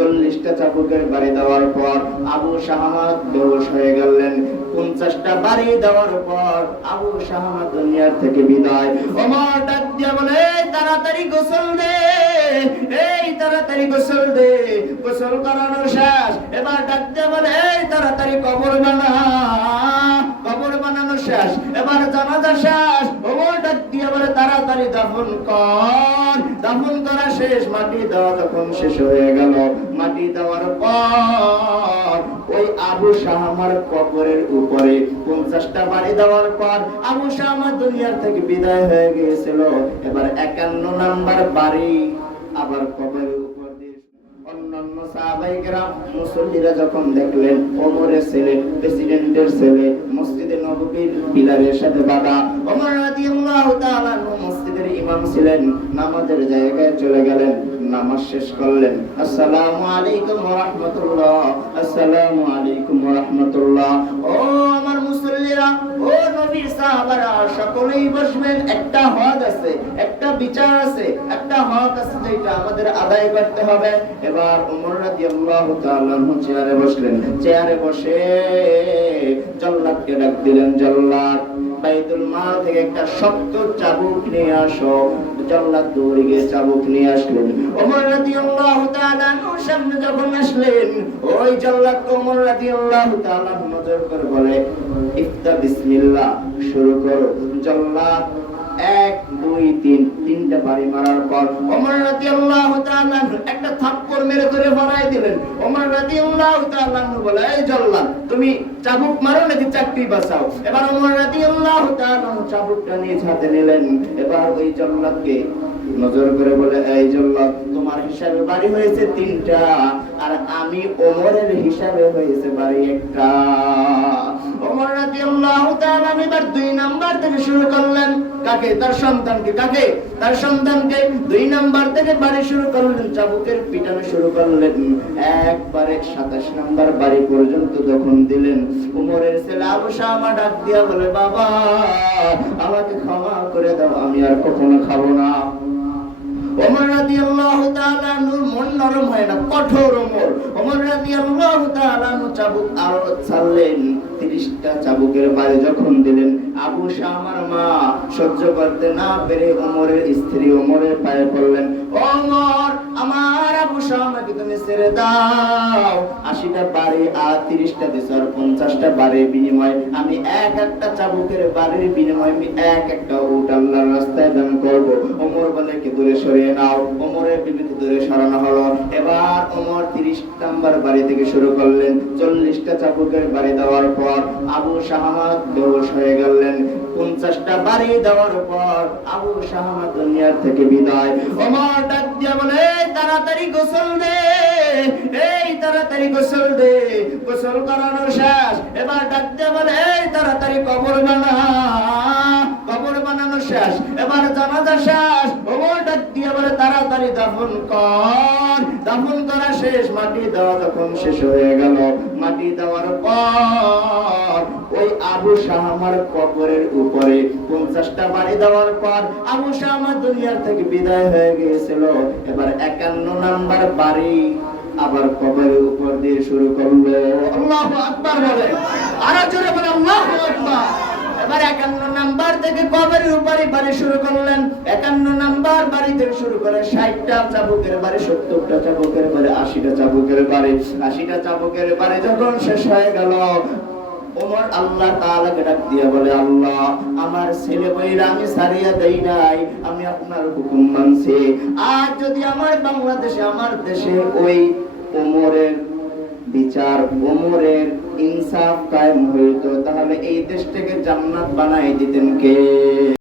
চল্লিশটা চাবুকের বাড়ি দেওয়ার পর আবু শাহাদ বেহুশ হয়ে গেলেন। পঞ্চাশটা বাড়ি দেওয়ার পর আবু শাহাদ দুনিয়ার থেকে বিদায়। ওমর ডাক দিয়া বলে, "এই তাড়াতাড়ি গোসল দে, এই তাড়াতাড়ি গোসল দে। গোসল করানো শেষ। এবার ডাক দিয়া বলে, এই তাড়াতাড়ি কবর বানা। কবর বানানো শেষ। এবার জানাজা শেষ। তাড়াতাড়ি দাফন কর। দাফন করা শেষ, মাটি দেওয়া যখন শেষ হয়ে গেল, মাটি দেওয়ার পর ওই আবু শাহামার কবরের উপরে পঞ্চাশটা বাড়ি দেওয়ার পর আবু শাহামার দুনিয়ার থেকে বিদায় হয়ে গিয়েছিল। এবার একান্ন নাম্বার বাড়ি আবার কবরের অন্যান্য সাহাবাইকেরা মুসল্লিরা যখন দেখলেন ওমরের ছেলে প্রেসিডেন্টের ছেলে মসজিদে নববীর পিলারের মসজিদের ইমাম ছিলেন। নামাজের জায়গায় চলে গেলেন, নামাজ শেষ করলেন। আসসালামু আলাইকুম ওয়া আসসালামু আলাইকুম ওয়া ও আমার ও নবীর সাহাবারা, সকলেই বসবেন। একটা হক আছে, একটা বিচার আছে, একটা হক আছে যেটা আমাদের আদায় করতে হবে। এবার ওমর রাদিয়াল্লাহু তাআলা চেয়ারে বসলেন। চেয়ারে বসে জল্লাদকে ডাক দিলেন, জল্লাদ। বাইতুল মাল থেকে একটা শক্ত চাবুক নিয়ে আসো। জল্লাদ দৌড়ে গিয়ে চাবুক নিয়ে আসলেন। ওমর রাদিয়াল্লাহু তাআলা সামনে যখন আসলেন, ওই জল্লাদ ওমর রাদিয়াল্লাহু তাআলা নজর করে বলে, ইফতা বিসমিল্লাহ, শুরু করো। জল্লাদ দুই, তিন, তিনটা বাড়ি মারার পর একটা মেরে ভরাই দিলেন। বলে, এই জল্লাদ, তুমি চাবুক মারো নাকি চাকরি বাঁচাও? এবার চাবুকটা হাতে নিলেন। এবার ওই জল্লাদকে নজর করে বলে, এই জল্লাদ, তোমার হিসাবে বাড়ি হয়েছে তিনটা, আর আমি ওমরের হিসাবে হয়েছে বাড়ি একটা। ওমর এবার দুই নাম্বার থেকে শুরু করলেন। কাকে? তার সন্তানকে কাকে? তার সন্তানকে দুই নাম্বার থেকে বাড়ি শুরু করলেন, চাবুকের পিটানো শুরু করলেন। একবারে সাতাশ নাম্বার বাড়ি পর্যন্ত যখন দিলেন, উমরের ছেলে আবু শামা ডাক দিয়া বলে, বাবা, আমাকে ক্ষমা করে দাও, আমি আর কখনো খাব না। চাবুক আরও ছাড়লেন 30টা চাবুকের বাড়ি যখন দিলেন সহ্য করতে না পেরে অমরের স্ত্রী ওমরের পায়ে পড়লেন অমর আমার আবু শামাকে তুমি দাও। 80টা বাড়ি আর 30টা দিছো আর 50টা বাড়ির বিনিময়ে আমি এক একটা চাবুকের বাড়ির বিনিময়ে আমি এক একটা উট রাস্তায় দান করব। ওমর বলে কি দূরে সরিয়ে নাও। ওমরের বিবিকে দূরে সরানো হলো। এবার ওমর 30 নাম্বার বাড়ি থেকে শুরু করলেন। 40টা চাবুকের বাড়ি দেওয়ার পর আবু শাহাদ বেহুশ হয়ে গেলেন। 50টা বাড়ি দেওয়ার পর আবু শাহাদ দুনিয়ার থেকে বিদায়। ওমর ডাক দিয়া বলে তাড়াতাড়ি গোসল দে। এই তাড়াতাড়ি গোসল দে। গোসল করানো শেষ। এবার ডাক দিয়া বলে, এই তাড়াতাড়ি কবর বানা। কবর বানানো শেষ। এবার জানাজা শেষ। ডাক দিয়া তাড়াতাড়ি দাফন কর। দাফন করা শেষ। মাটি দেওয়া শেষ হয়ে গেল, মাটি দেওয়ার পর ওই আবু শাহামার কবরের উপরে পঞ্চাশটা বাড়ি দেওয়ার পর আবু শাহামার দুনিয়ার থেকে বিদায় হয়ে গিয়েছিল। এবার নাম্বার বাড়ি আবার কবরের উপর দিয়ে শুরু করল। আল্লাহু আকবার বলে। আরও জোরে বলে, আল্লাহু আকবার। একান্ন নাম্বার বাড়ি বাড়ি। আশিটা চাবুকের বাড়ি যখন শেষ হয়ে গেল ওমর আল্লাহ তাআলাকে ডাক দিয়ে বলে, আল্লাহ, আমার ছেলে বইরা আমি সারিয়া দেই নাই, আমি আপনার হুকুম মানছি। আর যদি আমার বাংলাদেশে, আমার দেশে ওই ওমরের বিচার, ওমরের ইনসাফ কায়েম হইতো, তাহলে এই দেশটাকে জান্নাত বানাই দিতেন কে?